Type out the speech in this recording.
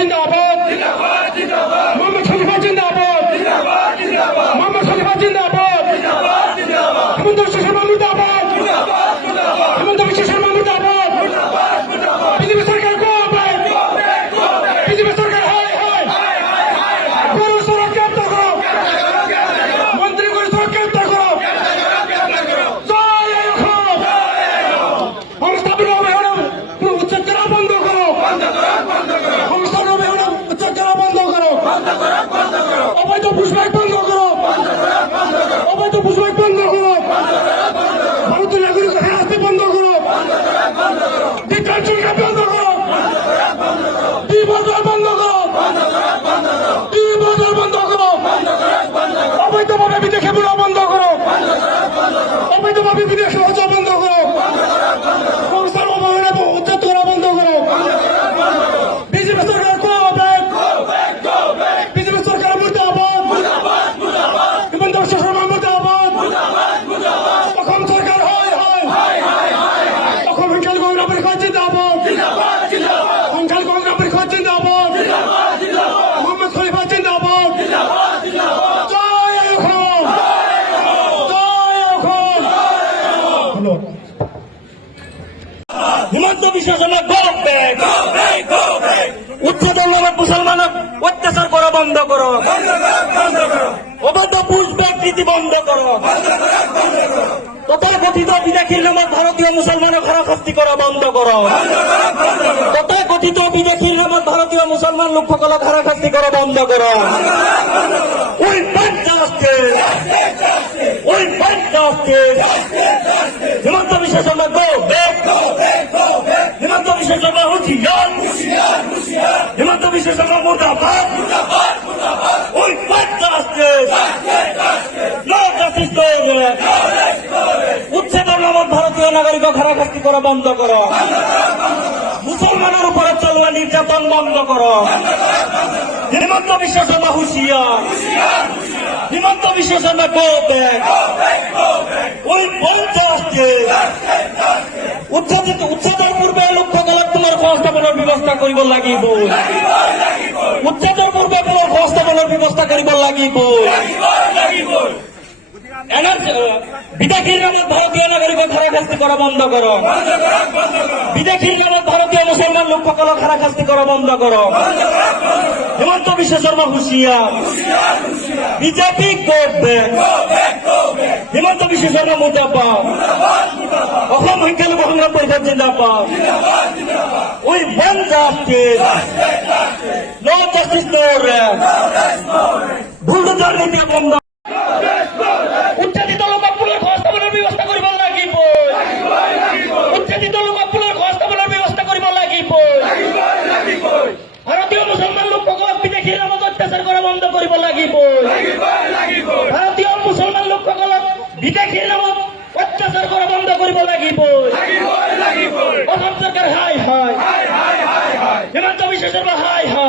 जिंदाबाद मोहम्मद खलीफा जिंदाबाद मोहम्मद खलीफा जिंदाबाद हेमंत বিশ্ব শর্মা मुर्दाबाद हेमंत বিশ্ব শর্মা मुर्दाबाद बीजेपी सरकार को बीजेपी सरकार हाय हाय करो सड़क ग्रेप्तार करो मंत्री को सड़क ग्रेप्तार करो जय हम स्थापित অবহেলা উচ্ছেদ করা বন্ধ করো हम स्थापित অবহেলা উচ্ছেদ করা বন্ধ করো অবৈধ পুশব্যাক বন্ধ করো অবৈধ পুশব্যাক বন্ধ করো ভারতের নাগরিকদের হেরাস্তি বন্ধ করো ডিটেনশন বন্ধ করো ডিবাজার বন্ধ করো ডিবাজার বন্ধ করো অবৈধভাবে বিদেশে বুড়া বন্ধ করো অবৈধভাবে বিদেশে হজা বন্ধ করো সংস্থার অবহেলা উচ্ছেদ করা বন্ধ করো বিজেপি সরকার কো ব্যাক বিজেপি সরকার মুর্দাবাদ হেমন্ত বিশ্ব শর্মা মুর্দাবাদ অসম সরকার হায় হায় অসম সংখ্যাল গঙ্গা পরিষদ জিন্দাবাদ সংখ্যাল গঙ্গা পরিষদ জিন্দাবাদ মোহাম্মদ খলিফা জিন্দাবাদ জয় অসম জয় অসম হিমন্ত বিশ্ব শর্মা গো ব্যাক উচ্ছেদের নামে মুসলমানের অত্যাচার করা বন্ধ করো অবৈধ পুশব্যাক নীতি বন্ধ করো তথাকথিত বিদেশির নামে ভারতীয় মুসলমানের হারাশাস্তি করা বন্ধ করো তথাকথিত বিদেশির নামে ভারতীয় মুসলমান লোকসকলক হারাশাস্তি করা বন্ধ করো we fight justice we fight justice Himanta Biswa Sharma go back Himanta Biswa Sharma হুঁশিয়ার হিমন্ত বিশ্ব শর্মা মুর্দাবাদ we fight justice no justice উচ্ছেদের নামত ভারতীয় নাগরিকক হারাশাস্তি করা বন্ধ করো মুসলমানের উপরে চলমান নির্যাতন বন্ধ করো হিমন্ত বিশ্ব শর্মা হুঁশিয়ার Himanta Biswa Sharma go back we want justice উচ্ছেদের পূর্বে লোকসকলক তোমার সংস্থাপনের ব্যৱস্থা কৰিব লাগিব উচ্ছেদের পূর্বে পুনৰ সংস্থাপনের ব্যৱস্থা কৰিব লাগিব বিদেশির নামত ভারতীয় নাগরিকক হারাশাস্তি করা বন্ধ করো বিদেশির নামত ভারতীয় মুসলমান লোকসকলক হারাশাস্তি করা বন্ধ করো হিমন্ত বিশ্ব শর্মা হুঁশিয়ার BJP go back Himanta Biswa Sharma মুর্দাবাদ অসম সংখ্যালঘু সংগ্রাম পরিষদ জিন্দাবাদ we want justice no justice no rest bulldozer নীতি বন্ধ উচ্ছেদিত লোকক পুনৰ সংস্থাপনৰ ব্যৱস্থা কৰিব লাগিব উচ্ছেদিত লোকক পুনৰ সংস্থাপনৰ ব্যৱস্থা কৰিব লাগিব ভাৰতীয় মুছলমান লোকসকলক বিদেশীৰ নামত অত্যাচাৰ কৰা বন্ধ কৰিব লাগিব ভাৰতীয় মুছলমান লোকসকলক বিদেশীৰ নামত অত্যাচাৰ কৰা বন্ধ কৰিব লাগিব অসম চৰকাৰ high high Himanta Biswa Sarma high high